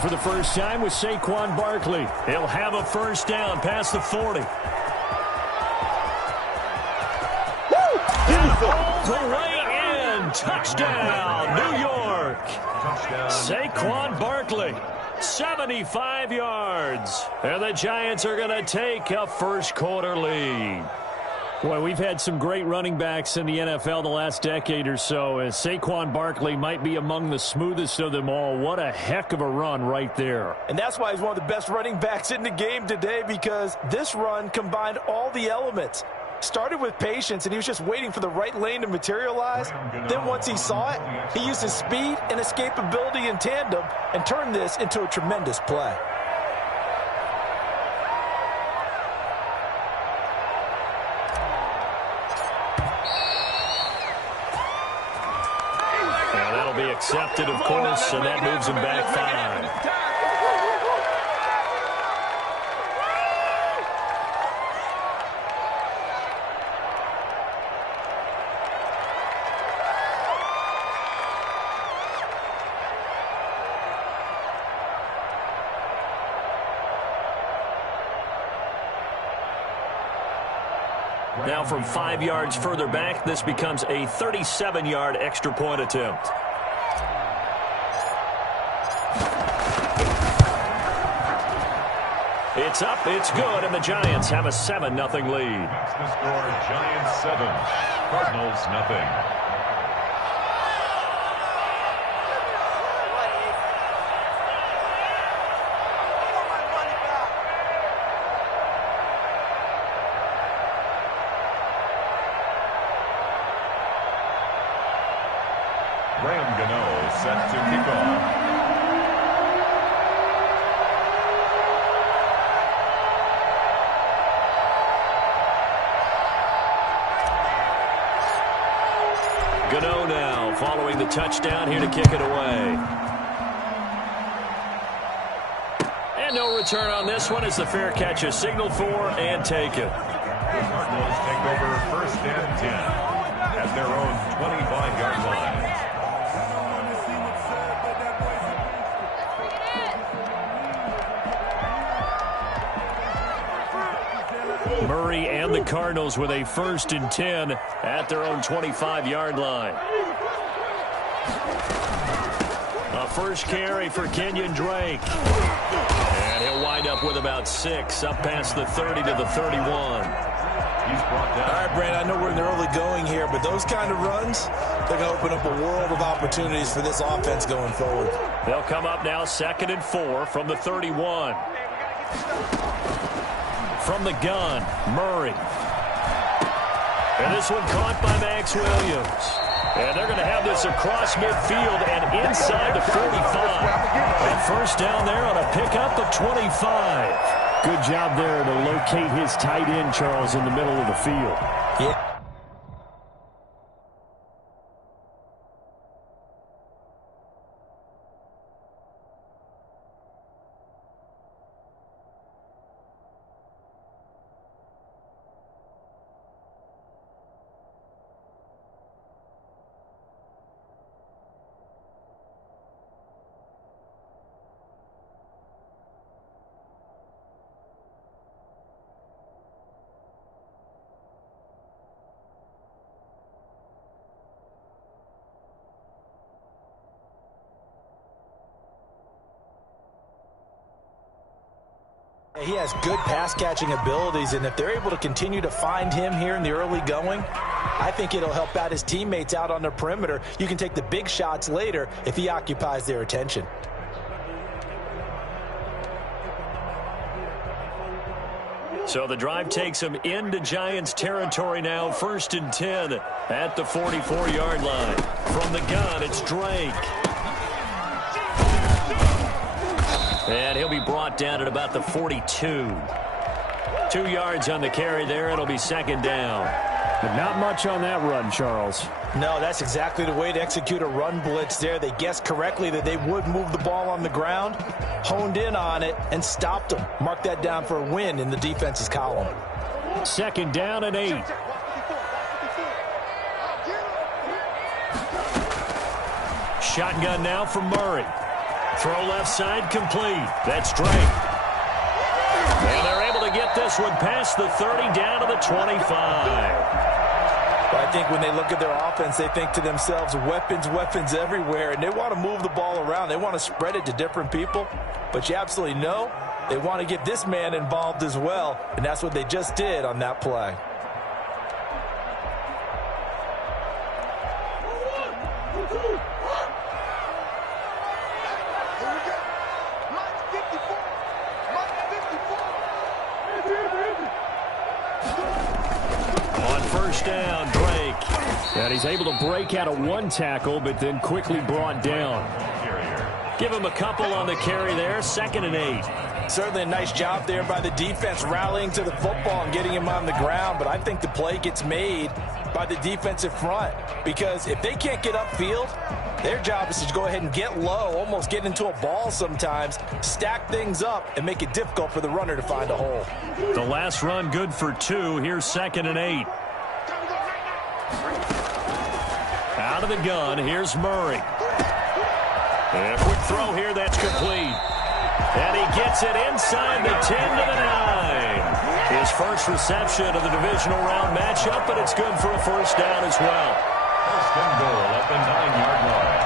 for the first time with Saquon Barkley. He'll have a first down past the 40. All the way in. Touchdown, New York. Saquon Barkley, 75 yards. And the Giants are going to take a first-quarter lead. Boy, we've had some great running backs in the NFL the last decade or so. As Saquon Barkley might be among the smoothest of them all. What a heck of a run right there. And that's why he's one of the best running backs in the game today, because this run combined all the elements. Started with patience, and he was just waiting for the right lane to materialize. Then once he saw it, he used his speed and escapability in tandem and turned this into a tremendous play. Accepted, of course, and that moves him back 5. Now from 5 yards further back, this becomes a 37-yard extra point attempt. It's up, it's good, and the Giants have a 7-0 lead. That's the score, Giants 7, Cardinals nothing. Set to kick off. Gano now following the touchdown here to kick it away. And no return on this one as the fair catch is signaled for and taken. The Cardinals take over 1st and 10 at their own 25-yard line. Murray and the Cardinals with a 1st and 10 at their own 25-yard line. A first carry for Kenyon Drake. And he'll wind up with about 6 up past the 30 to the 31. He's brought down. All right, Brand, I know we're in the early going here, but those kind of runs, they're going to open up a world of opportunities for this offense going forward. They'll come up now 2nd and 4 from the 31. From the gun, Murray. And this one caught by Max Williams. And they're going to have this across midfield and inside the 45. And first down there on a pickup of 25. Good job there to locate his tight end, Charles, in the middle of the field. Yeah. He has good pass-catching abilities, and if they're able to continue to find him here in the early going, I think it'll help out his teammates out on the perimeter. You can take the big shots later if he occupies their attention. So the drive takes him into Giants territory now, 1st and 10 at the 44-yard line. From the gun, it's Drake. And he'll be brought down at about the 42. 2 yards on the carry there. It'll be 2nd down. But not much on that run, Charles. No, that's exactly the way to execute a run blitz there. They guessed correctly that they would move the ball on the ground, honed in on it, and stopped them. Mark that down for a win in the defense's column. 2nd down and 8. Shotgun now from Murray. throw left side complete. That's Drake. And they're able to get this one past the 30 down to the 25. I think when they look at their offense, they think to themselves, weapons, weapons everywhere, and they want to move the ball around. They want to spread it to different people, but you absolutely know they want to get this man involved as well, and that's what they just did on that play. On first down, Drake. And he's able to break out of one tackle, but then quickly brought down. Give him a couple on the carry there. 2nd and 8. Certainly a nice job there by the defense rallying to the football and getting him on the ground, but I think the play gets made by the defensive front because if they can't get upfield, their job is to go ahead and get low, almost get into a ball sometimes, stack things up, and make it difficult for the runner to find a hole. The last run good for 2. Here's 2nd and 8. Out of the gun, here's Murray. And a quick throw here, that's complete. And he gets it inside the 10 to the 9. His first reception of the divisional round matchup, but it's good for a first down as well. First and goal at the 9-yard line.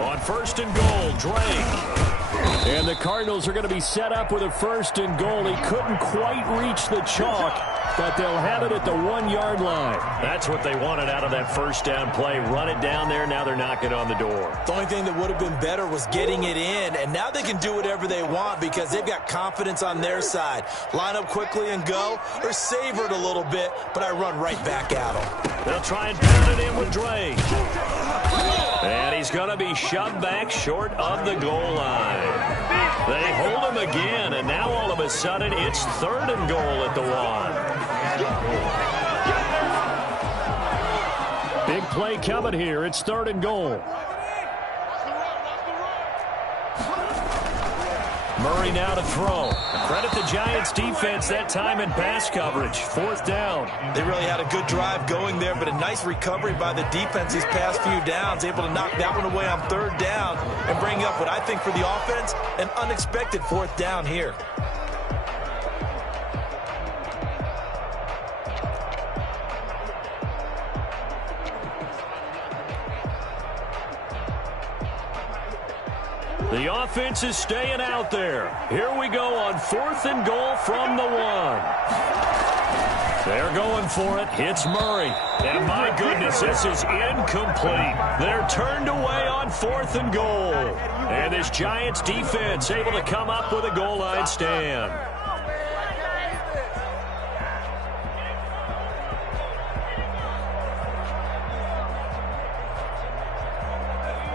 On first and goal, Drake. And the Cardinals are going to be set up with a first and goal. He couldn't quite reach the chalk, but they'll have it at the 1-yard line. That's what they wanted out of that first down play. Run it down there. Now they're knocking on the door. The only thing that would have been better was getting it in, and now they can do whatever they want because they've got confidence on their side. Line up quickly and go, or savor it a little bit, but I run right back at them. They'll try and pound it in with Drake. And he's going to be shoved back short of the goal line. They hold him again, and now all of a sudden it's 3rd and goal at the 1. Big play coming here. It's 3rd and goal. Murray now to throw. Credit the Giants defense that time in pass coverage. 4th down. They really had a good drive going there, but a nice recovery by the defense these past few downs, able to knock that one away on 3rd down and bring up what I think for the offense, an unexpected 4th down here. The offense is staying out there. Here we go on 4th and goal from the 1. They're going for it. It's Murray. And my goodness, this is incomplete. They're turned away on 4th and goal. And this Giants defense able to come up with a goal line stand.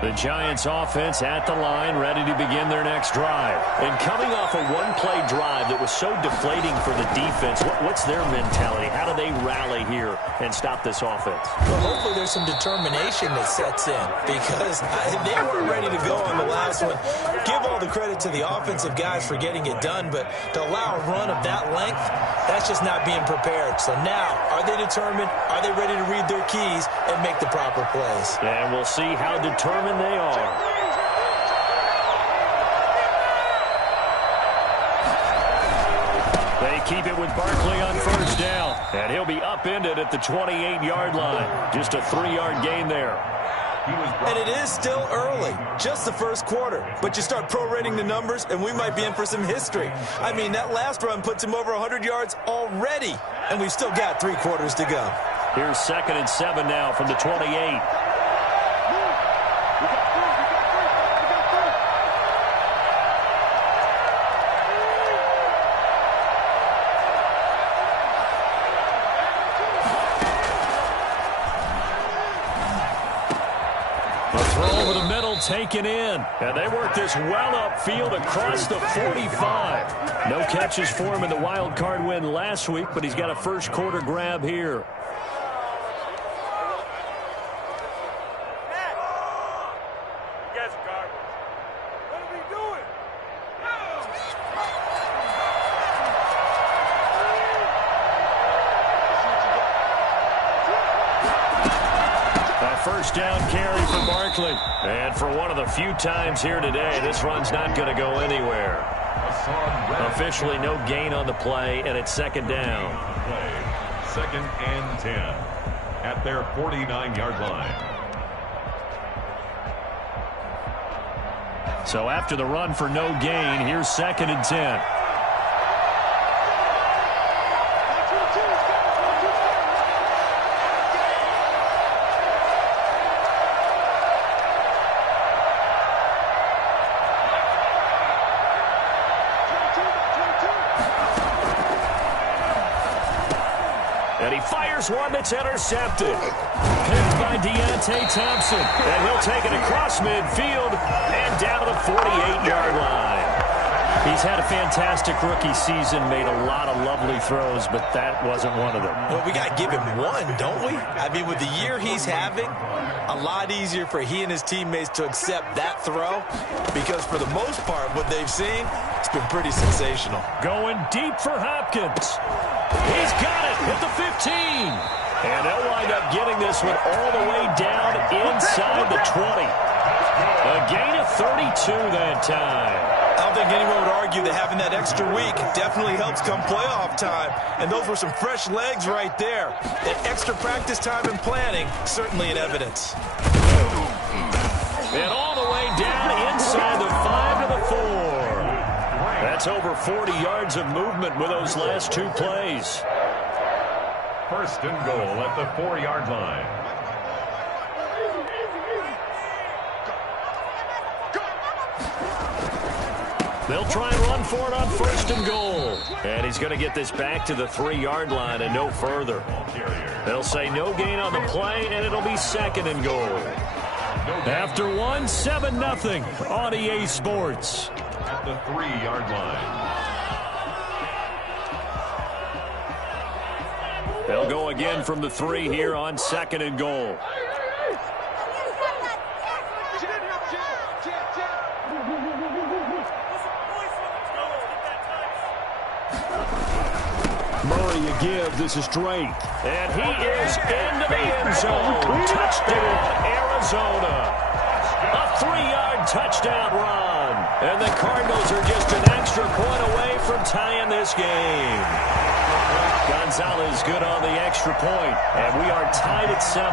The Giants offense at the line, ready to begin their next drive. And coming off a one-play drive that was so deflating for the defense, what's their mentality? How do they rally here and stop this offense? Well, hopefully there's some determination that sets in because they weren't ready to go on the last one. Give all the credit to the offensive guys for getting it done, but to allow a run of that length, that's just not being prepared. So now, are they determined? Are they ready to read their keys and make the proper plays? And we'll see how determined they are. They keep it with Barkley on first down. And he'll be upended at the 28-yard line. Just a 3-yard gain there. And it is still early, just the first quarter. But you start prorating the numbers, and we might be in for some history. I mean, that last run puts him over 100 yards already, and we've still got 3 quarters to go. Here's 2nd and 7 now from the 28. ball taken in. And they work this well upfield across the 45. No catches for him in the wild card win last week, but he's got a first quarter grab here. First down carry for Barkley. And for one of the few times here today, this run's not going to go anywhere. Officially no gain on the play, and it's second down. Second and 10 at their 49-yard line. So after the run for no gain, here's second and 10. One that's intercepted. Picked by Deontay Thompson. And he'll take it across midfield and down to the 48-yard line. He's had a fantastic rookie season, made a lot of lovely throws, but that wasn't one of them. Well, we got to give him one, don't we? I mean, with the year he's having, a lot easier for he and his teammates to accept that throw because for the most part, what they've seen, it's been pretty sensational. Going deep for Hopkins. He's got it at the 15. And they'll wind up getting this one all the way down inside the 20. A gain of 32 that time. I don't think anyone would argue that having that extra week definitely helps come playoff time. And those were some fresh legs right there. That extra practice time and planning, certainly in evidence. And all the way down inside the 5 to the 4. That's over 40 yards of movement with those last two plays. First and goal at the 4-yard line. They'll try and run for it on first and goal. And he's going to get this back to the 3-yard line and no further. They'll say no gain on the play, and it'll be second and goal. After one, 7-0 on EA Sports. At the 3-yard line. They'll go again from the 3 here on second and goal. Murray a give. This is Drake. And he is into the end zone. Touchdown, Arizona. A 3-yard touchdown run. And the Cardinals are just an extra point away from tying this game. Gonzalez good on the extra point, and we are tied at 7.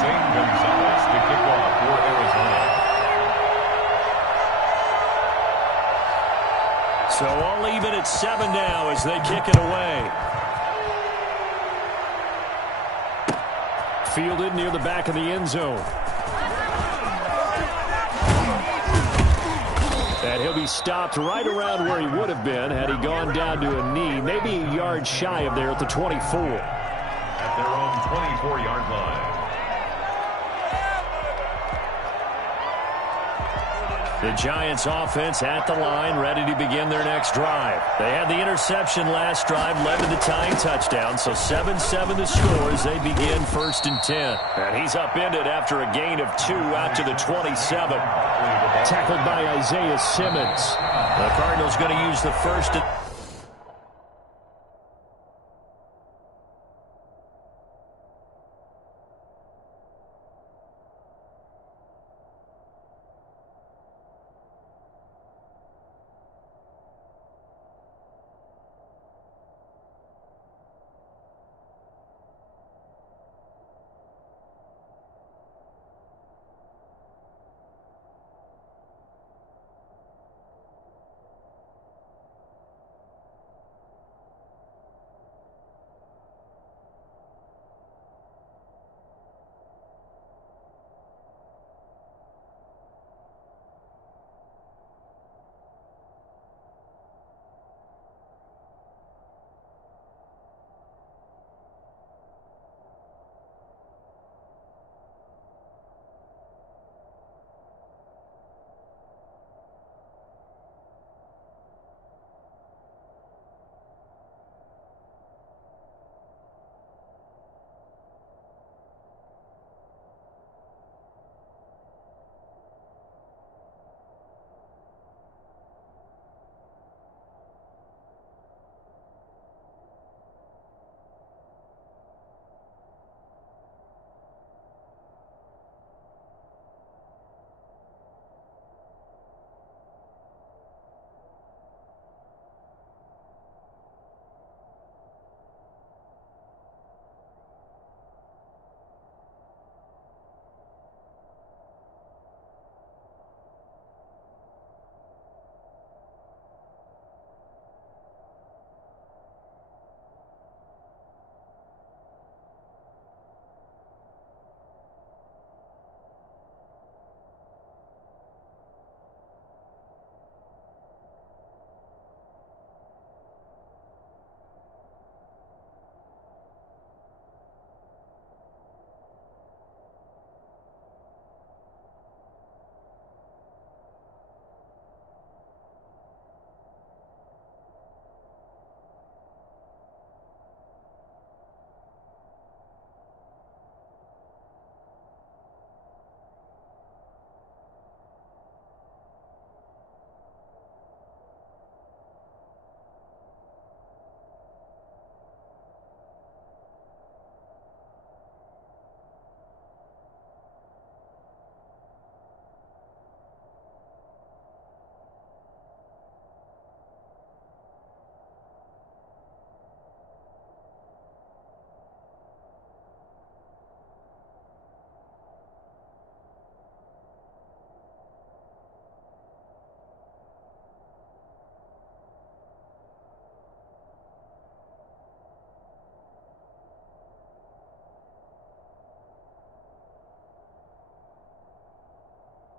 Zane Gonzalez to kick off for Arizona. So all even at 7 now as they kick it away. Fielded near the back of the end zone. And he'll be stopped right around where he would have been had he gone down to a knee, maybe a yard shy of there at the 24. At their own 24-yard line. The Giants offense at the line, ready to begin their next drive. They had the interception last drive, led to the tying touchdown, so 7-7 the score as they begin first and 10. And he's upended after a gain of 2 out to the 27. Tackled by Isaiah Simmons. The Cardinals going to use the first and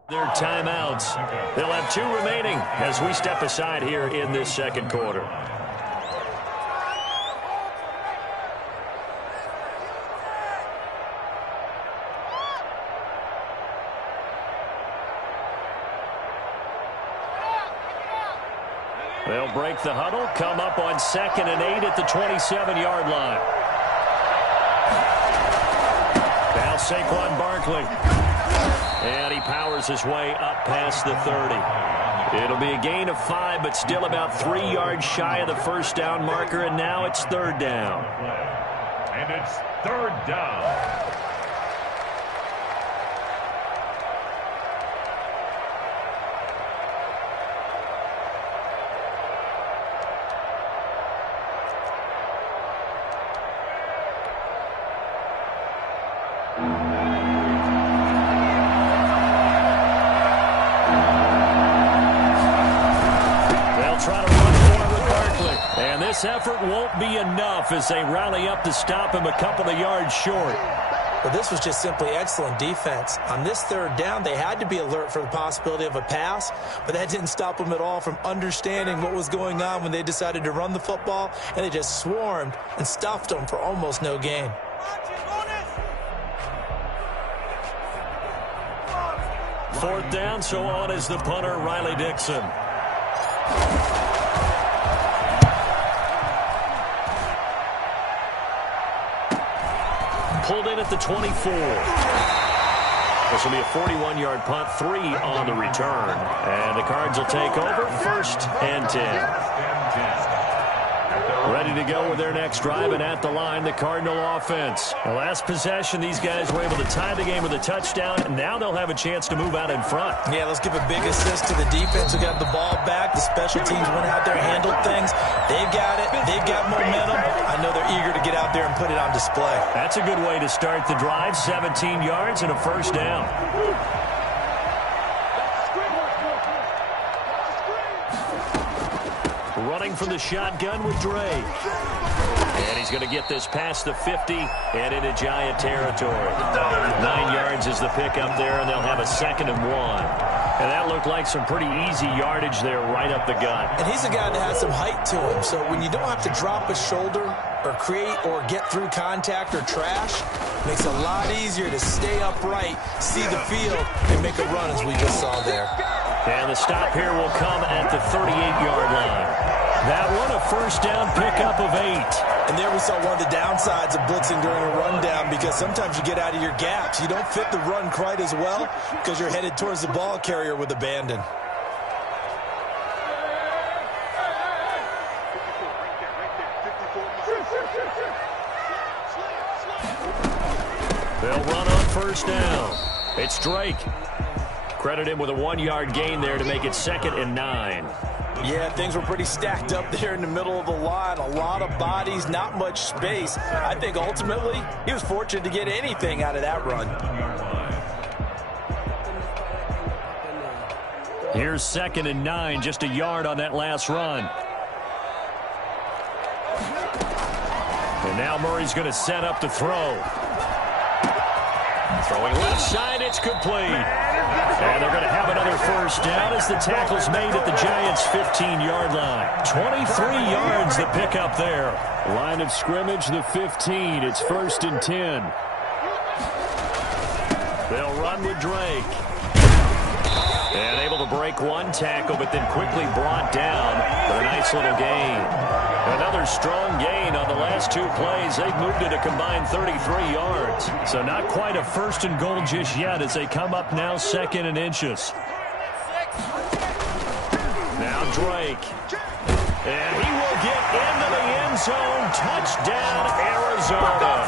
Their timeouts. They'll have 2 remaining as we step aside here in this second quarter. They'll break the huddle, come up on 2nd and 8 at the 27-yard line. Now Saquon Barkley. And he powers his way up past the 30. It'll be a gain of 5, but still about 3 yards shy of the first down marker, and now it's 3rd down. And it's 3rd down. This effort won't be enough as they rally up to stop him a couple of yards short. Well, this was just simply excellent defense. On this 3rd down, they had to be alert for the possibility of a pass, but that didn't stop them at all from understanding what was going on when they decided to run the football, and they just swarmed and stuffed them for almost no gain. Fourth down, so on is the punter, Riley Dixon. Pulled in at the 24. This will be a 41-yard punt, 3 on the return. And the Cards will take over, 1st and 10. Ready to go with their next drive, and at the line, the Cardinal offense. The last possession, these guys were able to tie the game with a touchdown, and now they'll have a chance to move out in front. Yeah, let's give a big assist to the defense who got the ball back. The special teams went out there and handled things. They've got it. They've got momentum. I know they're eager to get out there and put it on display. That's a good way to start the drive. 17 yards and a 1st down. Running from the shotgun with Drake. And he's going to get this past the 50 and into Giant territory. 9 yards is the pickup there, and they'll have a 2nd and 1. And that looked like some pretty easy yardage there right up the gut. And he's a guy that has some height to him, so when you don't have to drop a shoulder or create or get through contact or trash, it makes it a lot easier to stay upright, see the field, and make a run as we just saw there. And the stop here will come at the 38-yard line. That one a 1st down pickup of 8. And there we saw one of the downsides of blitzing during a rundown, because sometimes you get out of your gaps. You don't fit the run quite as well because you're headed towards the ball carrier with abandon. They'll run on 1st down. It's Drake. Credit him with a 1-yard gain there to make it 2nd and 9. Yeah, things were pretty stacked up there in the middle of the line. A lot of bodies, not much space. I think ultimately he was fortunate to get anything out of that run. Here's 2nd and 9, just a yard on that last run. And now Murray's going to set up to throw. Throwing left side, it's complete. And they're going to have another 1st down as the tackle's made at the Giants' 15-yard line. 23 yards the pickup there. Line of scrimmage, the 15. It's 1st and 10. They'll run with Drake. And able to break one tackle, but then quickly brought down for a nice little gain. Another strong gain on the last 2 plays. They've moved it a combined 33 yards. So not quite a 1st and goal just yet as they come up now 2nd and inches. Now Drake. And he will get into the end zone. Touchdown, Arizona.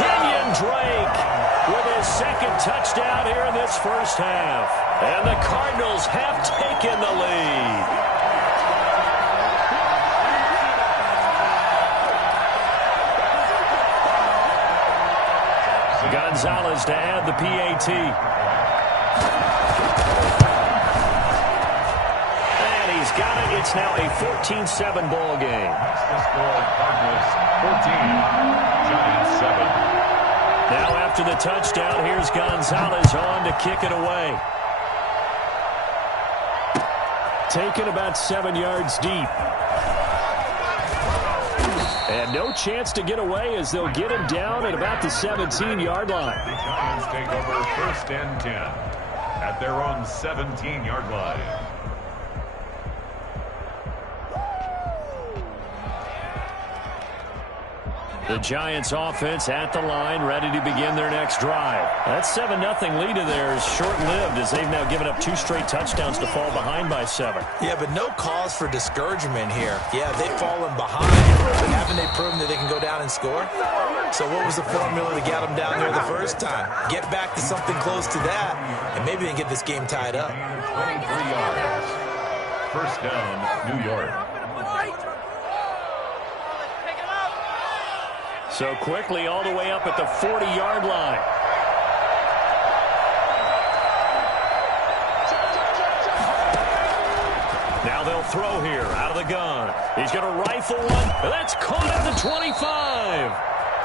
Kenyon Drake with his 2nd touchdown here in this first half. And the Cardinals have taken the lead. Gonzalez to add the PAT. And he's got it. It's now a 14-7 ball game. The score, Cardinals 14, Giants 7. Now after the touchdown, here's Gonzalez on to kick it away. taken about 7 yards deep. And no chance to get away as they'll get him down at about the 17-yard line. The Giants take over 1st and 10 at their own 17-yard line. The Giants offense at the line, ready to begin their next drive. That 7-0 lead of theirs short-lived as they've now given up 2 straight touchdowns to fall behind by 7. Yeah, but no cause for discouragement here. Yeah, they've fallen behind, but haven't they proven that they can go down and score? So what was the formula to get them down there the first time? Get back to something close to that, and maybe they can get this game tied up. 23 yards. 1st down, New York. So quickly all the way up at the 40-yard line. Now they'll throw here out of the gun. He's going to rifle one. That's caught at the 25.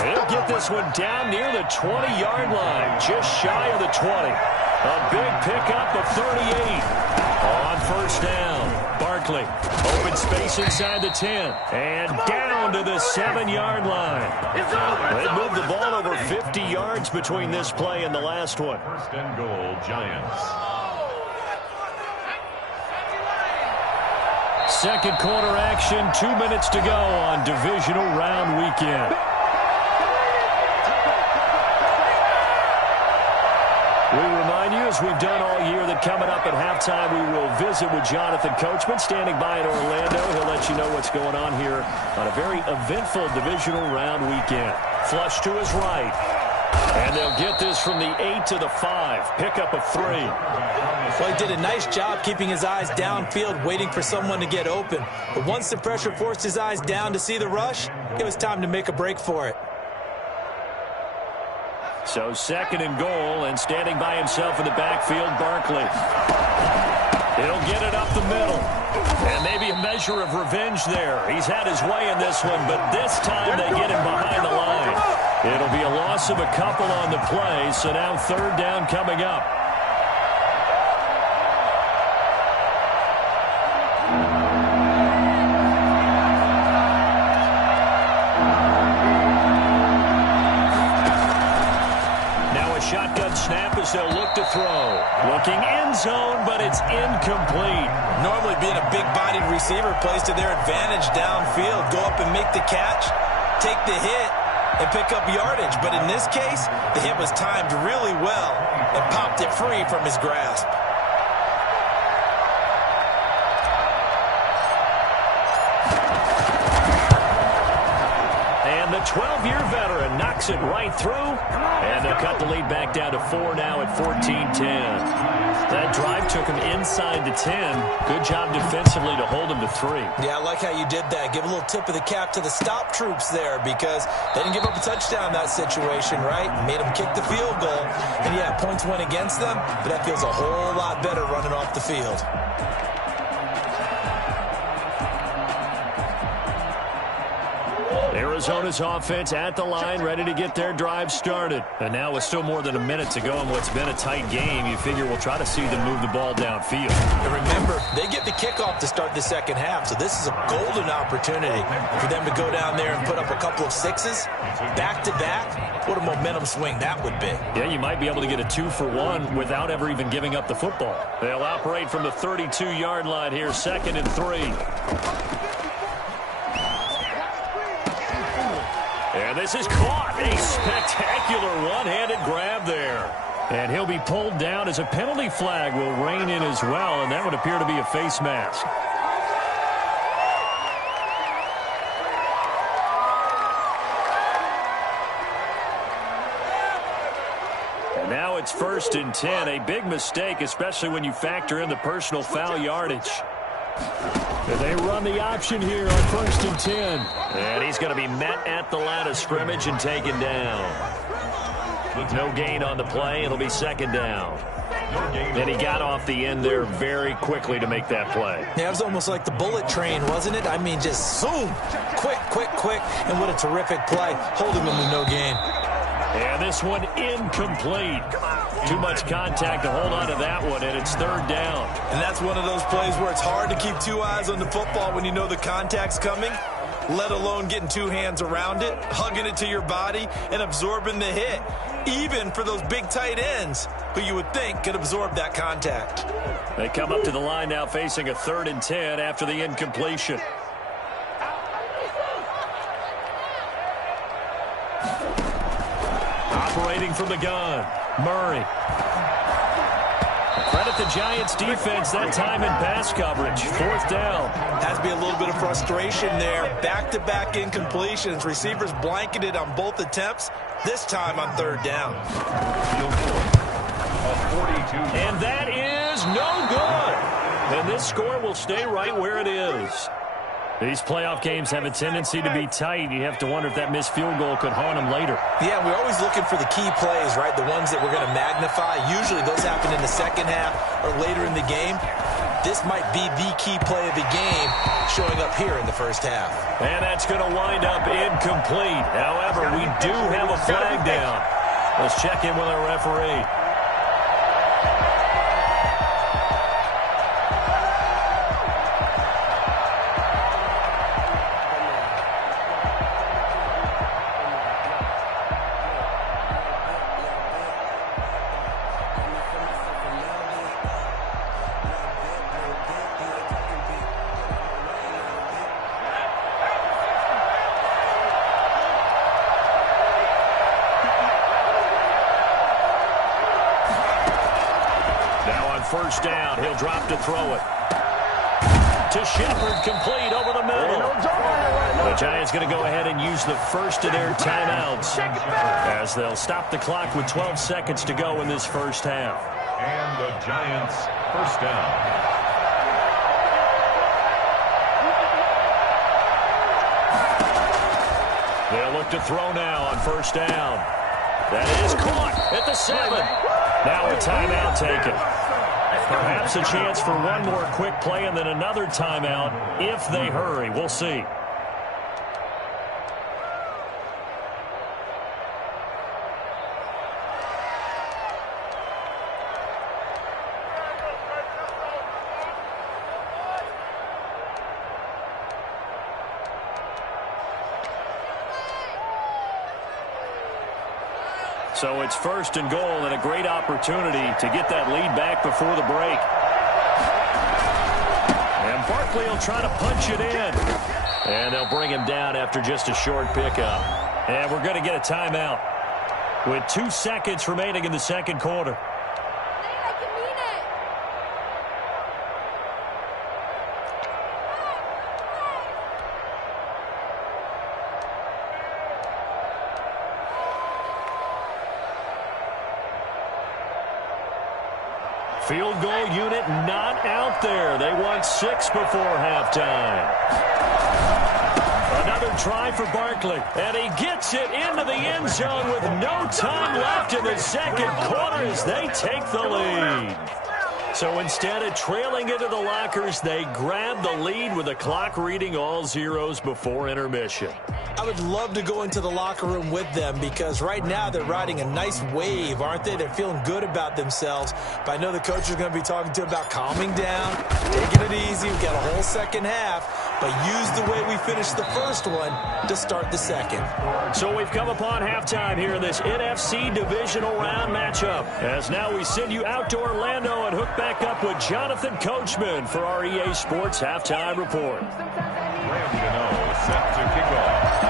He'll get this one down near the 20-yard line, just shy of the 20. A big pickup of 38. On 1st down, Barkley. Open space inside the 10. And down to the 7-yard line. They moved the ball over 50 yards between this play and the last one. 1st and goal, Giants. Second quarter action, 2 minutes to go on divisional round weekend. We remind you, as we've done all year, that coming up at halftime, we will visit with Jonathan Coachman, standing by in Orlando. He'll let you know what's going on here on a very eventful divisional round weekend. Flush to his right. And they'll get this from the 8 to the 5. Pickup of 3. Well, he did a nice job keeping his eyes downfield, waiting for someone to get open. But once the pressure forced his eyes down to see the rush, it was time to make a break for it. So 2nd and goal, and standing by himself in the backfield, Barkley. He'll get it up the middle. And maybe a measure of revenge there. He's had his way in this one, but this time they get him behind the line. It'll be a loss of a couple on the play, so now 3rd down coming up. Shotgun snap as they'll look to throw. Looking end zone, but it's incomplete. Normally being a big-bodied receiver plays to their advantage downfield. Go up and make the catch, take the hit, and pick up yardage. But in this case, the hit was timed really well and popped it free from his grasp. And the 12-year veteran knocks it right through. And they'll cut the lead back down to 4 now at 14-10. That drive took him inside the 10. Good job defensively to hold him to 3. Yeah, I like how you did that. Give a little tip of the cap to the stop troops there because they didn't give up a touchdown in that situation, right? Made them kick the field goal. And, yeah, points went against them, but that feels a whole lot better running off the field. Arizona's offense at the line, ready to get their drive started. And now with still more than a minute to go in what's been a tight game, you figure we'll try to see them move the ball downfield. And remember, they get the kickoff to start the second half, so this is a golden opportunity for them to go down there and put up a couple of 6s back-to-back. What a momentum swing that would be. Yeah, you might be able to get a 2-for-1 without ever even giving up the football. They'll operate from the 32-yard line here, 2nd and 3. And this is caught. A spectacular one-handed grab there. And he'll be pulled down as a penalty flag will rein in as well, and that would appear to be a face mask. And now it's 1st and 10. A big mistake, especially when you factor in the personal foul yardage. And they run the option here on 1st and 10. And he's going to be met at the line of scrimmage and taken down. With no gain on the play, it'll be 2nd down. And he got off the end there very quickly to make that play. Yeah, it was almost like the bullet train, wasn't it? I mean, just zoom. Quick, quick, quick. And what a terrific play. Holding him with no gain. And this one incomplete. Too much contact to hold on to that one, and it's third down. And that's one of those plays where it's hard to keep two eyes on the football when you know the contact's coming, let alone getting two hands around it, hugging it to your body, and absorbing the hit, even for those big tight ends who you would think could absorb that contact. They come up to the line now facing a 3rd and 10 after the incompletion. Operating from the gun, Murray. Credit the Giants defense that time in pass coverage. 4th down. Has to be a little bit of frustration there. Back-to-back incompletions. Receivers blanketed on both attempts, this time on 3rd down. And that is no good. And this score will stay right where it is. These playoff games have a tendency to be tight. You have to wonder if that missed field goal could haunt them later. Yeah, we're always looking for the key plays, right? The ones that we're going to magnify. Usually those happen in the second half or later in the game. This might be the key play of the game showing up here in the first half. And that's going to wind up incomplete. However, we do have a flag down. Let's check in with our referee. First down, he'll drop to throw it. To Shepard, complete over the middle. The Giants going to go ahead and use the first of their timeouts as they'll stop the clock with 12 seconds to go in this first half. And the Giants first down. They'll look to throw now on first down. That is caught at the 7. Now a timeout taken. Perhaps a chance for one more quick play and then another timeout if they hurry. We'll see. So it's 1st and goal and a great opportunity to get that lead back before the break. And Barkley will try to punch it in. And they'll bring him down after just a short pickup. And we're going to get a timeout with 2 seconds remaining in the second quarter. Field goal unit not out there. They want 6 before halftime. Another try for Barkley. And he gets it into the end zone with no time left in the second quarter as they take the lead. So instead of trailing into the lockers, they grab the lead with the clock reading all zeros before intermission. I would love to go into the locker room with them because right now they're riding a nice wave, aren't they? They're feeling good about themselves. But I know the coach is going to be talking to them about calming down, taking it easy. We've got a whole second half, but use the way we finished the first one to start the second. So we've come upon halftime here in this NFC divisional round matchup. As now we send you out to Orlando and hook back up with Jonathan Coachman for our EA Sports Halftime Report. Set to kick off.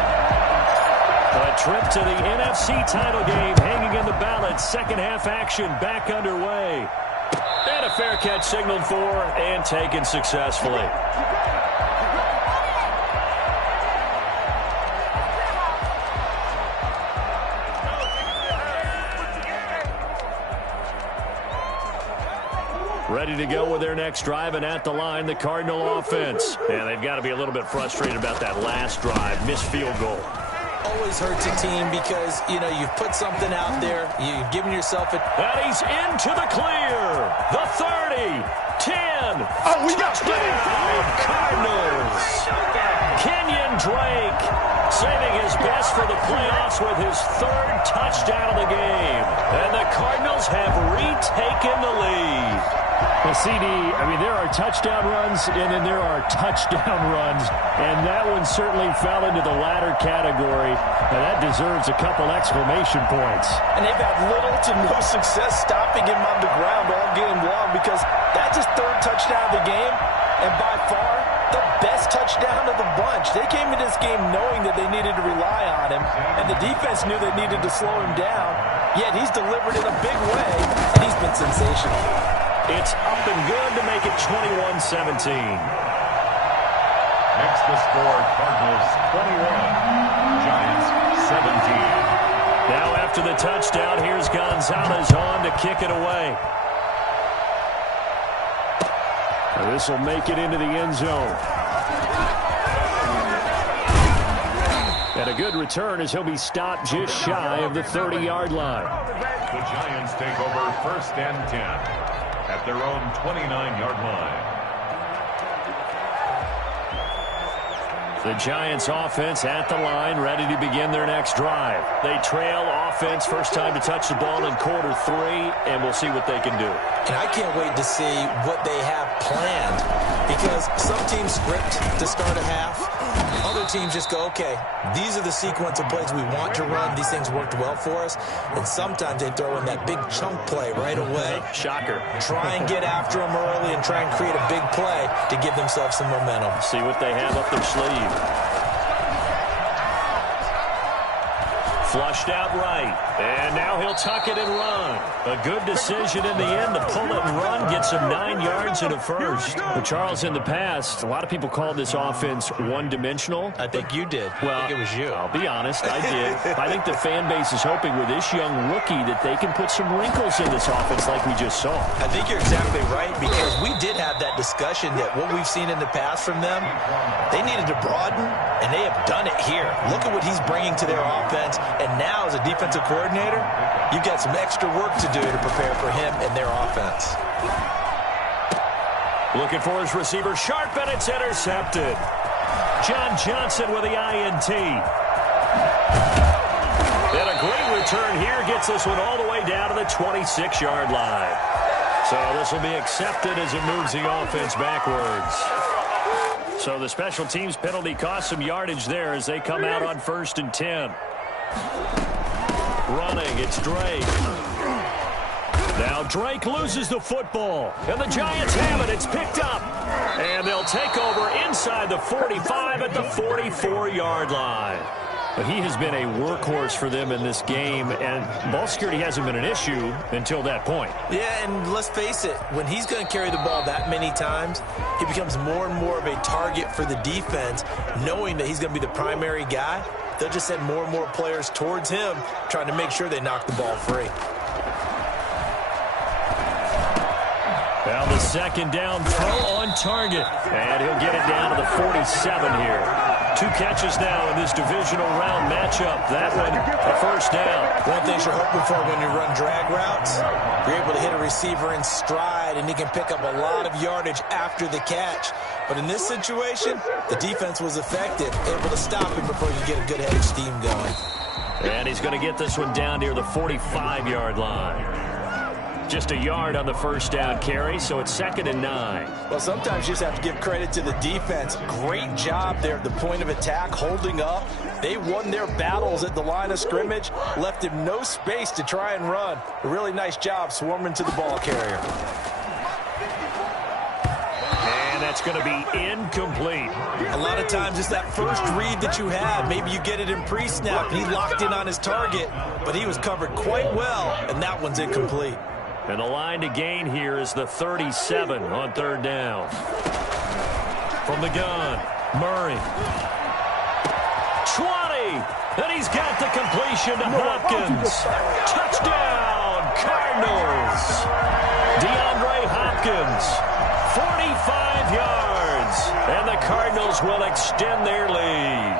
A trip to the NFC title game hanging in the balance. Second half action back underway. And a fair catch signaled for and taken successfully. Ready to go with their next drive, and at the line, the Cardinal offense. And they've got to be a little bit frustrated about that last drive, missed field goal. Always hurts a team because, you know, you've put something out there, you've given yourself a... And he's into the clear. The 30, 10. Oh, we got touchdown, Cardinals. Kenyon Drake saving his best for the playoffs with his third touchdown of the game. And the Cardinals have retaken the lead. Well, CD, I mean, there are touchdown runs, and then there are touchdown runs, and that one certainly fell into the latter category. Now, that deserves a couple exclamation points. And they've had little to no success stopping him on the ground all game long because that's his third touchdown of the game, and by far the best touchdown of the bunch. They came into this game knowing that they needed to rely on him, and the defense knew they needed to slow him down, yet he's delivered in a big way, and he's been sensational. It's up and good to make it 21-17. Next the score, Cardinals 21, Giants 17. Now after the touchdown, here's Gonzalez on to kick it away. This will make it into the end zone. And a good return as he'll be stopped just shy of the 30-yard line. The Giants take over 1st and 10 at their own 29-yard line. The Giants offense at the line, ready to begin their next drive. They trail offense, first time to touch the ball in quarter 3, and we'll see what they can do. And I can't wait to see what they have planned, because some teams script to start a half. Other teams just go, okay, these are the sequence of plays we want to run. These things worked well for us. And sometimes they throw in that big chunk play right away. Shocker. Try and get after them early and try and create a big play to give themselves some momentum. See what they have up their sleeve. Flushed out right. And now he'll tuck it and run. A good decision in the end to pull it and run, get some 9 yards and a first. But Charles, in the past, a lot of people called this offense one-dimensional. I think you did. Well, I think it was you. I'll be honest, I did. I think the fan base is hoping with this young rookie that they can put some wrinkles in this offense like we just saw. I think you're exactly right, because we did have that discussion that what we've seen in the past from them, they needed to broaden, and they have done it here. Look at what he's bringing to their offense, and now as a defensive coordinator, you've got some extra work to do to prepare for him and their offense. Looking for his receiver, sharp, and it's intercepted. John Johnson with the INT. And a great return here gets this one all the way down to the 26-yard line. So this will be accepted as it moves the offense backwards. So the special teams penalty cost some yardage there as they come out on 1st and 10. Running, it's Drake. Now Drake loses the football, and the Giants have it. It's picked up, and they'll take over inside the 45 at the 44-yard line. But he has been a workhorse for them in this game, and ball security hasn't been an issue until that point. Yeah, and let's face it, when he's going to carry the ball that many times, he becomes more and more of a target for the defense, knowing that he's going to be the primary guy. They'll just send more and more players towards him, trying to make sure they knock the ball free. Now the second down throw on target, and he'll get it down to the 47 here. 2 catches now in this divisional round matchup. That one, a first down. One thing you're hoping for when you run drag routes, you're able to hit a receiver in stride, and he can pick up a lot of yardage after the catch. But in this situation, the defense was effective, able to stop him before you get a good head of steam going. And he's going to get this one down near the 45-yard line. Just a yard on the first down carry, so it's 2nd and 9. Well, sometimes you just have to give credit to the defense. Great job there at the point of attack, holding up. They won their battles at the line of scrimmage, left him no space to try and run. A really nice job swarming to the ball carrier. And that's going to be incomplete. A lot of times it's that first read that you have. Maybe you get it in pre-snap. He locked in on his target, but he was covered quite well, and that one's incomplete. And the line to gain here is the 37 on 3rd down. From the gun, Murray. 20, and he's got the completion to Hopkins. Touchdown, Cardinals. DeAndre Hopkins, 45 yards, and the Cardinals will extend their lead.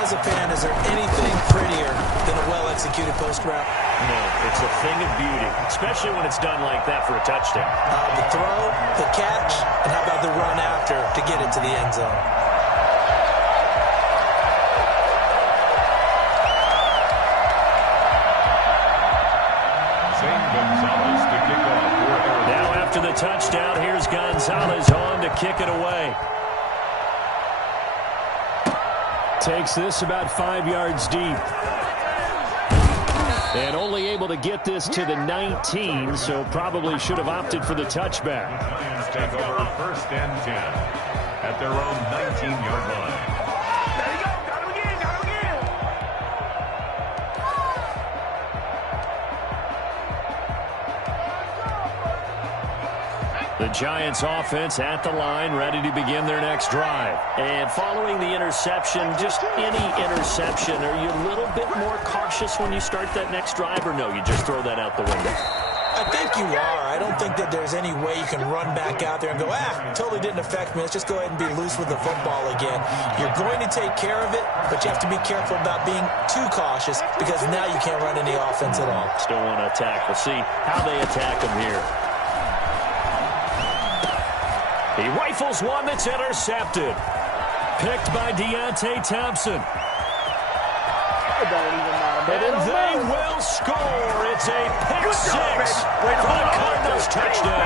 As a fan, is there anything prettier than a well-executed post route? No, it's a thing of beauty, especially when it's done like that for a touchdown. The throw, the catch, and how about the run after to get it to the end zone? touchdown. Here's Gonzalez on to kick it away. Takes this about 5 yards deep. And only able to get this to the 19, so probably should have opted for the touchback. Lions take over 1st and 10 at their own 19-yard line. The Giants offense at the line, ready to begin their next drive. And following the interception, just any interception, are you a little bit more cautious when you start that next drive, or no, you just throw that out the window? I think you are. I don't think that there's any way you can run back out there and go, totally didn't affect me. Let's just go ahead and be loose with the football again. You're going to take care of it, but you have to be careful about being too cautious because now you can't run any offense at all. Still want to attack. We'll see how they attack them here. He rifles one that's intercepted. Picked by Deontay Thompson. And they will score. It's a pick six for the Cardinals touchdown.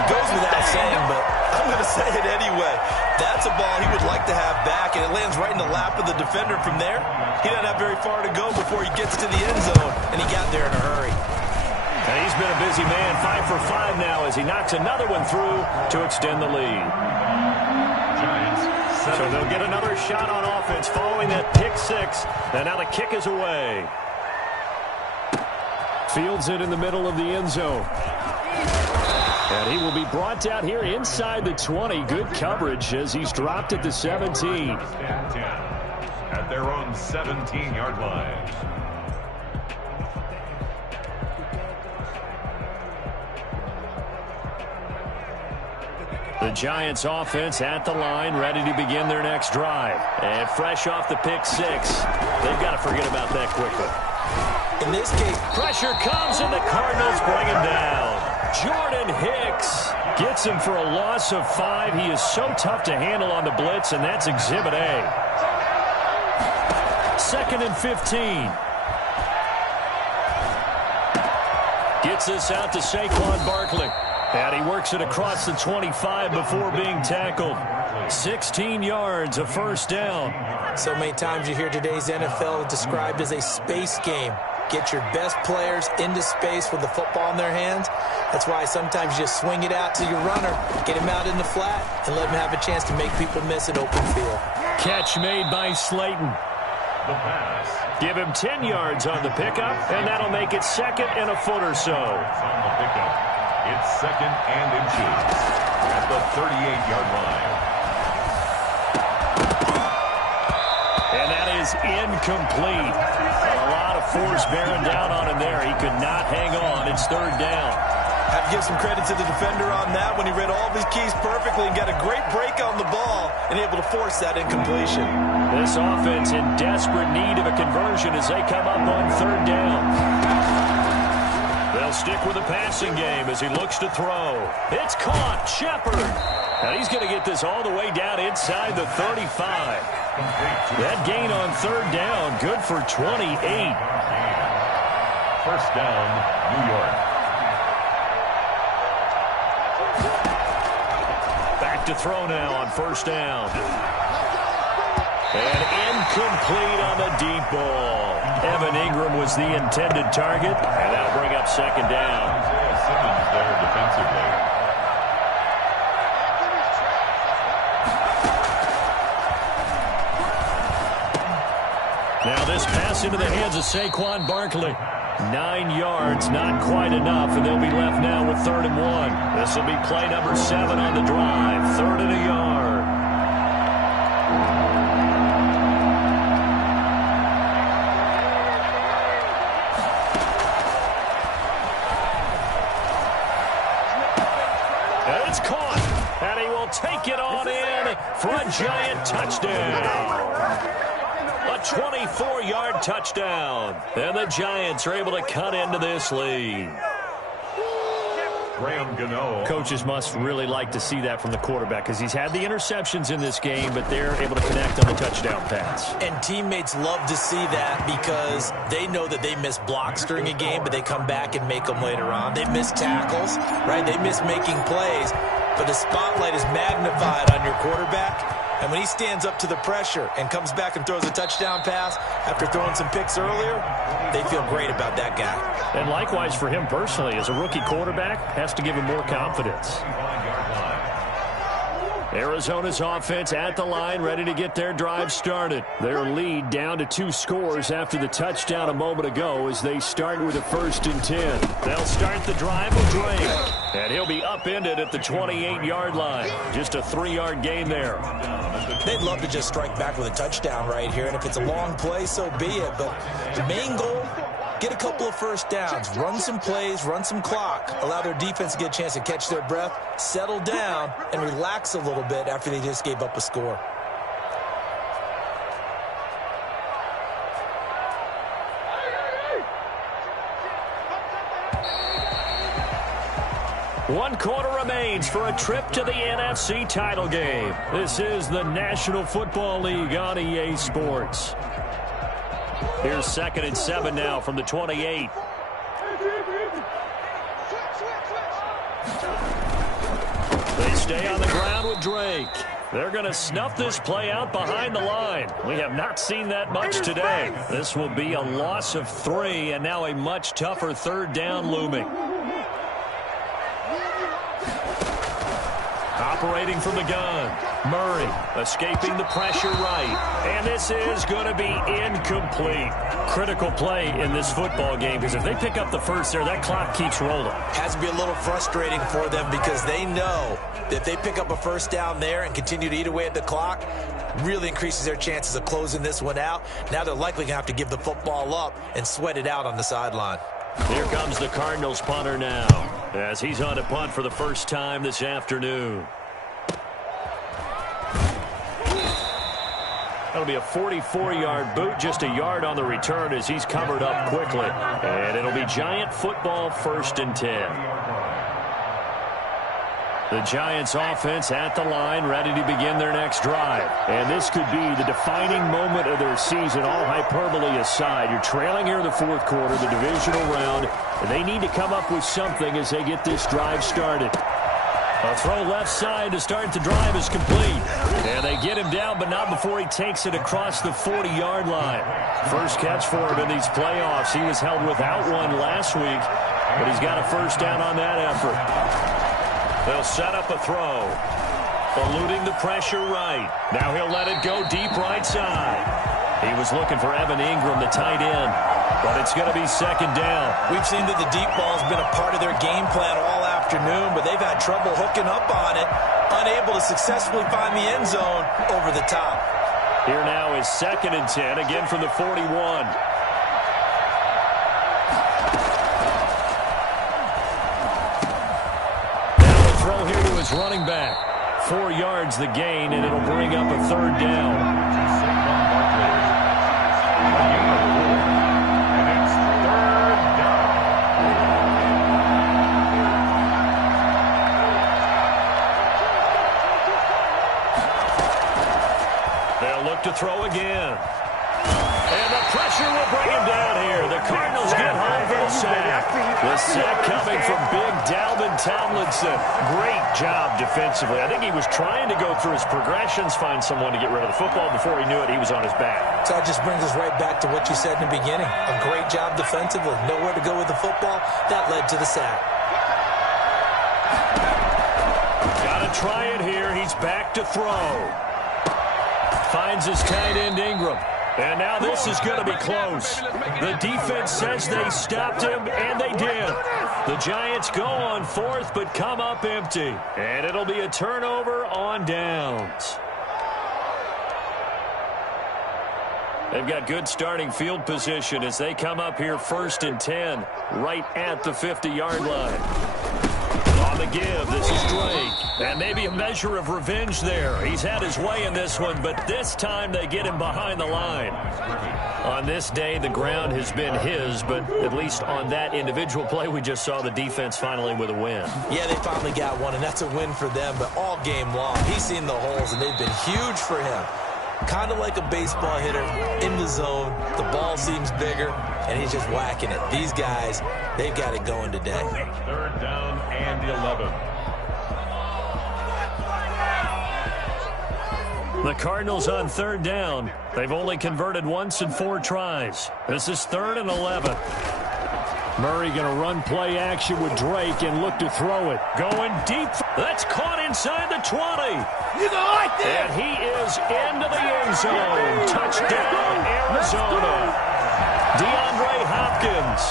It goes without saying, but I'm going to say it anyway. That's a ball he would like to have back, and it lands right in the lap of the defender from there. He doesn't have very far to go before he gets to the end zone, and he got there in a hurry. And he's been a busy man, 5 for 5 now as he knocks another one through to extend the lead. So they'll get another shot on offense following that pick six. And now the kick is away. Fields it in the middle of the end zone. And he will be brought down here inside the 20. Good coverage as he's dropped at the 17. At their own 17-yard line. The Giants offense at the line, ready to begin their next drive. And fresh off the pick six, they've got to forget about that quickly. In this case, pressure comes and the Cardinals bring him down. Jordan Hicks gets him for a loss of 5. He is so tough to handle on the blitz, and that's Exhibit A. 2nd and 15. Gets this out to Saquon Barkley. And he works it across the 25 before being tackled. 16 yards, a first down. So many times you hear today's NFL described as a space game. Get your best players into space with the football in their hands. That's why sometimes you just swing it out to your runner, get him out in the flat, and let him have a chance to make people miss an open field. Catch made by Slayton. The pass. Give him 10 yards on the pickup, and that'll make it 2nd and a foot or so. On the pickup. It's 2nd and inches at the 38-yard line. And that is incomplete. A lot of force bearing down on him there. He could not hang on. It's 3rd down. I have to give some credit to the defender on that when he read all of his keys perfectly and got a great break on the ball and able to force that incompletion. This offense in desperate need of a conversion as they come up on 3rd down. They'll stick with the passing game as he looks to throw. It's caught. Shepard. And he's going to get this all the way down inside the 35. That gain on 3rd down, good for 28. 1st down, New York. Back to throw now on 1st down. And incomplete on the deep ball. Evan Ingram was the intended target, and that'll bring up 2nd down. Isaiah Simmons there defensively. Now this pass into the hands of Saquon Barkley. 9 yards, not quite enough, and they'll be left now with 3rd and 1. This will be play number 7 on the drive. 3rd and a yard. And it's caught, and he will take it on in for a giant touchdown. A 24-yard touchdown. And the Giants are able to cut into this lead. Graham Gano. Coaches must really like to see that from the quarterback because he's had the interceptions in this game, but they're able to connect on the touchdown pass. And teammates love to see that because they know that they miss blocks during a game, but they come back and make them later on. They miss tackles, right? They miss making plays, but the spotlight is magnified on your quarterback. And when he stands up to the pressure and comes back and throws a touchdown pass after throwing some picks earlier, they feel great about that guy. And likewise for him personally, as a rookie quarterback, has to give him more confidence. Arizona's offense at the line, ready to get their drive started. Their lead down to 2 scores after the touchdown a moment ago as they start with a 1st and 10. They'll start the drive with Drake, and he'll be upended at the 28-yard line. Just a 3-yard gain there. They'd love to just strike back with a touchdown right here, and if it's a long play, so be it. But the main goal, get a couple of first downs, run some plays, run some clock, allow their defense to get a chance to catch their breath, settle down, and relax a little bit after they just gave up a score. One quarter remains for a trip to the NFC title game. This is the National Football League on EA Sports. Here's 2nd and 7 now from the 28. They stay on the ground with Drake. They're going to snuff this play out behind the line. We have not seen that much today. This will be a loss of 3, and now a much tougher 3rd down looming. Operating from the gun, Murray escaping the pressure right. And this is going to be incomplete. Critical play in this football game because if they pick up the first there, that clock keeps rolling. Has to be a little frustrating for them because they know that if they pick up a 1st down there and continue to eat away at the clock, really increases their chances of closing this one out. Now they're likely going to have to give the football up and sweat it out on the sideline. Here comes the Cardinals punter now as he's on a punt for the first time this afternoon. That'll be a 44-yard boot, just a yard on the return as he's covered up quickly. And it'll be Giant football 1st and 10. The Giants offense at the line, ready to begin their next drive. And this could be the defining moment of their season, all hyperbole aside. You're trailing here in the 4th quarter, the divisional round, and they need to come up with something as they get this drive started. A throw left side to start the drive is complete. And they get him down, but not before he takes it across the 40-yard line. First catch for him in these playoffs. He was held without one last week, but he's got a 1st down on that effort. They'll set up a throw. Eluding the pressure right. Now he'll let it go deep right side. He was looking for Evan Ingram, the tight end, but it's going to be 2nd down. We've seen that the deep ball has been a part of their game plan all afternoon, but they've had trouble hooking up on it, unable to successfully find the end zone over the top. Here now is 2nd and 10, again from the 41. Now a throw here to his running back. 4 yards the gain, and it'll bring up a 3rd down. To throw again. And the pressure will bring him down here. The Cardinals get home for the sack. The sack coming from big Dalvin Tomlinson. Great job defensively. I think he was trying to go through his progressions, find someone to get rid of the football. Before he knew it, he was on his back. So that just brings us right back to what you said in the beginning. A great job defensively. Nowhere to go with the football. That led to the sack. Got to try it here. He's back to throw. Finds his tight end Ingram. And now this is going to be close. The defense says they stopped him, and they did. The Giants go on 4th, but come up empty. And it'll be a turnover on downs. They've got good starting field position as they come up here 1st and 10, right at the 50-yard line. On the give, this is Drake. And maybe a measure of revenge there. He's had his way in this one, but this time they get him behind the line. On this day, the ground has been his, but at least on that individual play, we just saw the defense finally with a win. Yeah, they finally got one, and that's a win for them, but all game long, he's seen the holes, and they've been huge for him. Kind of like a baseball hitter in the zone. The ball seems bigger, and he's just whacking it. These guys, they've got it going today. 3rd down and 11. The Cardinals on 3rd down. They've only converted once in 4 tries. This is 3rd and 11. Murray going to run play action with Drake and look to throw it. Going deep. That's caught inside the 20. And he is into the end zone. Touchdown, Arizona. DeAndre Hopkins,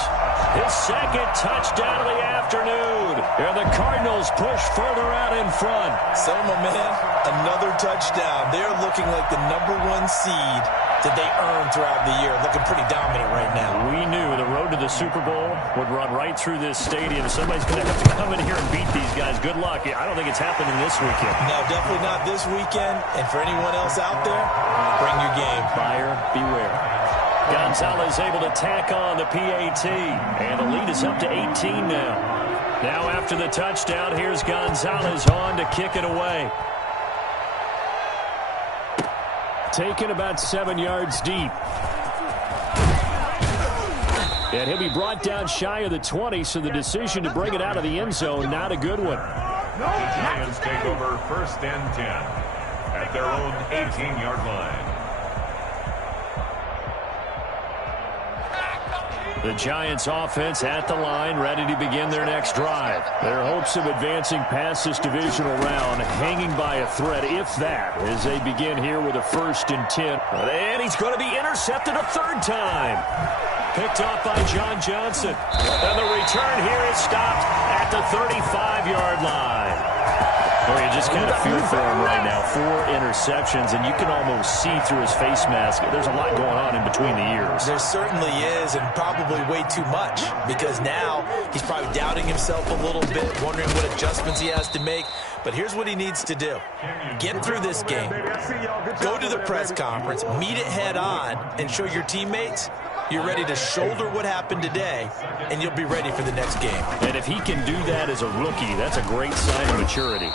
his 2nd touchdown of the afternoon. And the Cardinals push further out in front. So, my man, another touchdown. They're looking like the #1 seed that they earned throughout the year. Looking pretty dominant right now. We knew the road to the Super Bowl would run right through this stadium. Somebody's going to have to come in here and beat these guys. Good luck. I don't think it's happening this weekend. No, definitely not this weekend. And for anyone else out there, bring your game. Buyer beware. Gonzalez able to tack on the PAT. And the lead is up to 18 now. Now after the touchdown, here's Gonzalez on to kick it away. Taken about 7 yards deep. And he'll be brought down shy of the 20, so the decision to bring it out of the end zone, not a good one. The Giants take over 1st and 10 at their own 18-yard line. The Giants offense at the line, ready to begin their next drive. Their hopes of advancing past this divisional round hanging by a thread, if that, as they begin here with a 1st and 10. And he's going to be intercepted a 3rd time. Picked off by John Johnson. And the return here is stopped at the 35-yard line. Well, you just kind of feel for him right now. 4 interceptions, and you can almost see through his face mask. There's a lot going on in between the ears. There certainly is, and probably way too much, because now he's probably doubting himself a little bit, wondering what adjustments he has to make. But here's what he needs to do. Get through this game. Go to the press conference, meet it head on, and show your teammates you're ready to shoulder what happened today, and you'll be ready for the next game. And if he can do that as a rookie, that's a great sign of maturity.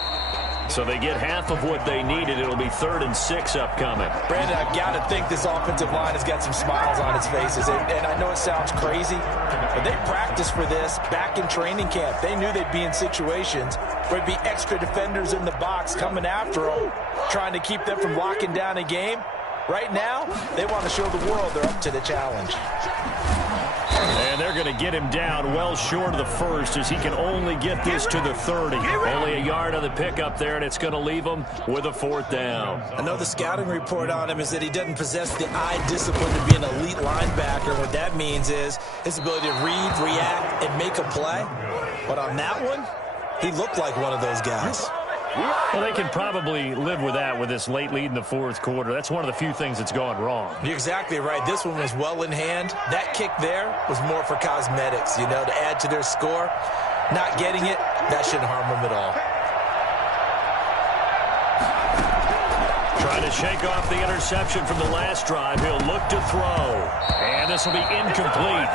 So they get half of what they needed. It'll be 3rd and 6 upcoming. Brandon, I've got to think this offensive line has got some smiles on its faces. And I know it sounds crazy, but they practiced for this back in training camp. They knew they'd be in situations where there'd be extra defenders in the box coming after them, trying to keep them from locking down a game. Right now, they want to show the world they're up to the challenge. And they're going to get him down well short of the 1st, as he can only get this to the 30. Only a yard on the pickup there, and it's going to leave him with a 4th down. I know the scouting report on him is that he doesn't possess the eye discipline to be an elite linebacker. What that means is his ability to read, react, and make a play. But on that one, he looked like one of those guys. Well, they can probably live with that with this late lead in the 4th quarter. That's one of the few things that's gone wrong. You're exactly right. This one was well in hand. That kick there was more for cosmetics, to add to their score. Not getting it, that shouldn't harm them at all. Trying to shake off the interception from the last drive. He'll look to throw. And this will be incomplete.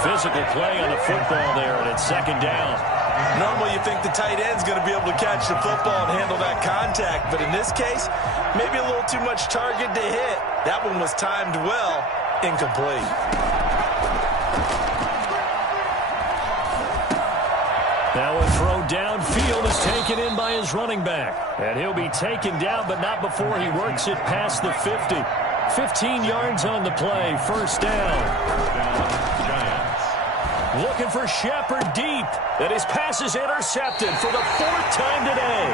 Physical play on the football there, and it's 2nd down. Normally you think the tight end's going to be able to catch the football and handle that contact, but in this case, maybe a little too much target to hit. That one was timed well, incomplete. Now a throw downfield is taken in by his running back. And he'll be taken down, but not before he works it past the 50. 15 yards on the play, 1st down. Looking for Shepard deep. And his pass is intercepted for the 4th time today.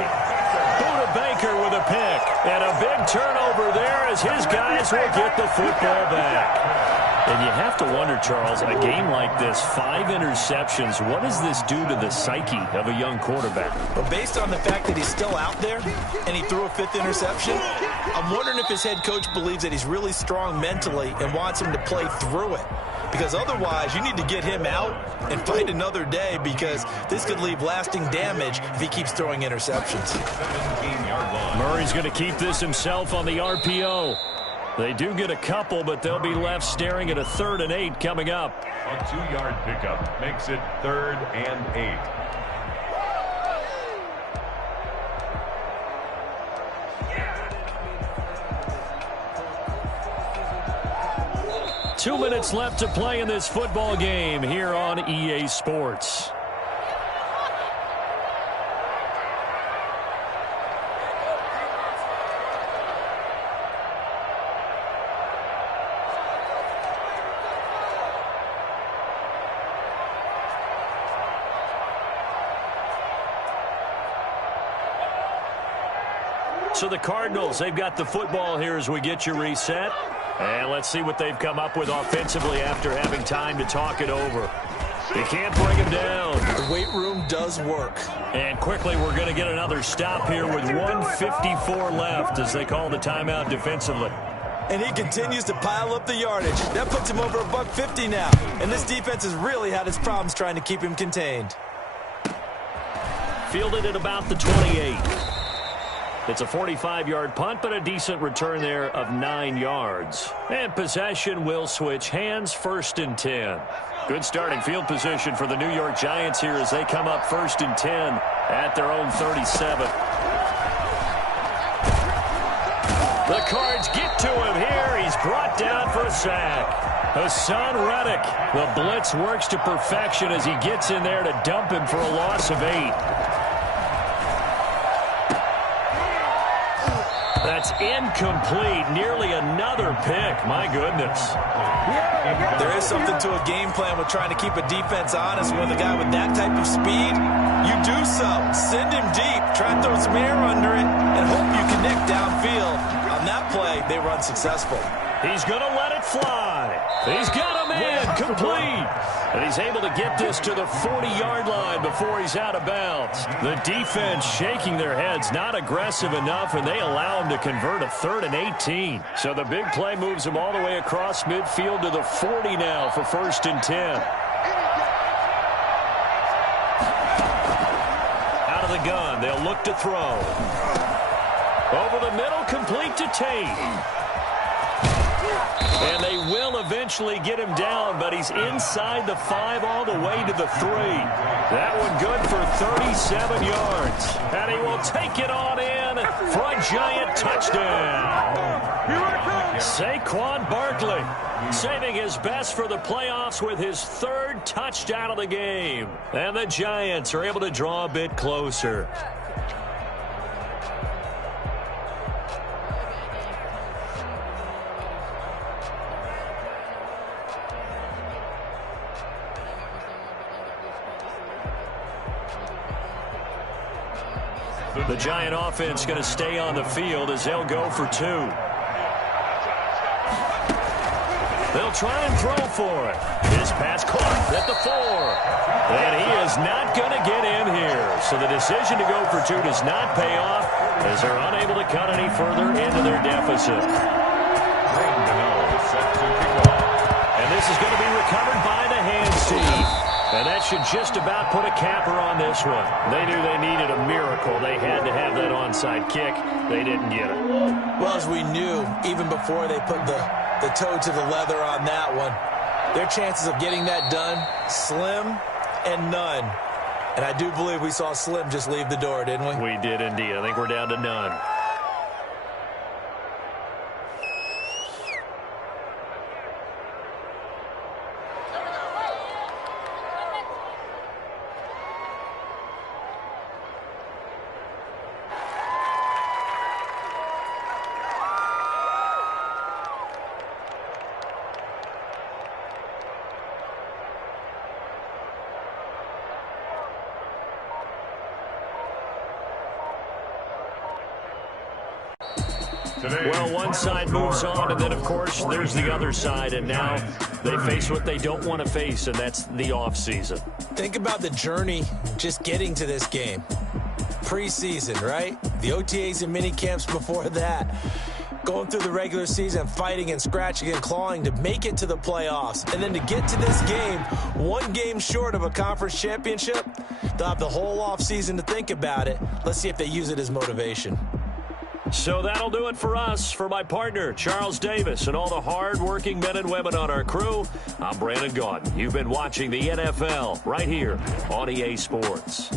Buda Baker with a pick. And a big turnover there as his guys will get the football back. And you have to wonder, Charles, a game like this, 5 interceptions, what does this do to the psyche of a young quarterback? Well, based on the fact that he's still out there and he threw a 5th interception, I'm wondering if his head coach believes that he's really strong mentally and wants him to play through it. because otherwise you need to get him out and fight another day, because this could leave lasting damage if he keeps throwing interceptions. Murray's going to keep this himself on the RPO. They do get a couple, but they'll be left staring at a 3rd and 8 coming up. A 2-yard pickup makes it 3rd and 8. 2 minutes left to play in this football game here on EA Sports. So the Cardinals, they've got the football here as we get you reset. And let's see what they've come up with offensively after having time to talk it over. They can't bring him down. The weight room does work. And quickly, we're going to get another stop here with 1:54 left as they call the timeout defensively. And he continues to pile up the yardage. That puts him over $150 now. And this defense has really had its problems trying to keep him contained. Fielded at about the 28. It's a 45-yard punt, but a decent return there of 9 yards. And possession will switch hands, 1st and 10. Good starting field position for the New York Giants here as they come up 1st and 10 at their own 37. The Cards get to him here. He's brought down for a sack. Hassan Reddick. The blitz works to perfection as he gets in there to dump him for a loss of 8. That's incomplete. Nearly another pick. My goodness. There is something to a game plan with trying to keep a defense honest with a guy with that type of speed. You do so. Send him deep. Try and throw some air under it and hope you connect downfield. On that play, they run successful. He's going to let it fly. He's got him in. Complete. And he's able to get this to the 40-yard line before he's out of bounds. The defense shaking their heads, not aggressive enough, and they allow him to convert a 3rd and 18. So the big play moves him all the way across midfield to the 40 now for 1st and 10. Out of the gun, they'll look to throw. Over the middle, complete to Tate. And they will eventually get him down, but he's inside the 5 all the way to the 3. That one good for 37 yards. And he will take it on in for a Giant touchdown. Saquon Barkley saving his best for the playoffs with his 3rd touchdown of the game. And the Giants are able to draw a bit closer. The Giant offense going to stay on the field as they'll go for 2. They'll try and throw for it. His pass caught at the 4. And he is not going to get in here. So the decision to go for 2 does not pay off as they're unable to cut any further into their deficit. And this is going to be recovered by the hands team. And that should just about put a capper on this one. They knew they needed a miracle. They had to have that onside kick. They didn't get it. Well, as we knew, even before they put the toe to the leather on that one, their chances of getting that done, slim and none. And I do believe we saw Slim just leave the door, didn't we? We did indeed. I think we're down to none. Well, one side moves on, and then, of course, there's the other side, and now they face what they don't want to face, and that's the offseason. Think about the journey just getting to this game. Preseason, right? The OTAs and mini camps before that. going through the regular season, fighting and scratching and clawing to make it to the playoffs. And then to get to this game, one game short of a conference championship, they'll have the whole offseason to think about it. Let's see if they use it as motivation. So that'll do it for us. For my partner, Charles Davis, and all the hard-working men and women on our crew, I'm Brandon Gaudin. You've been watching the NFL right here on EA Sports.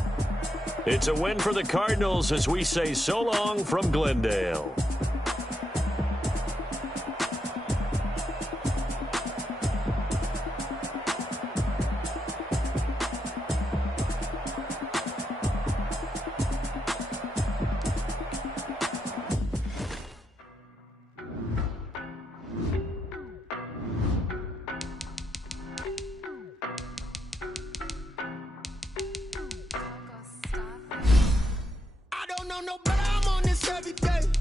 It's a win for the Cardinals as we say so long from Glendale. No, but I'm on this every day.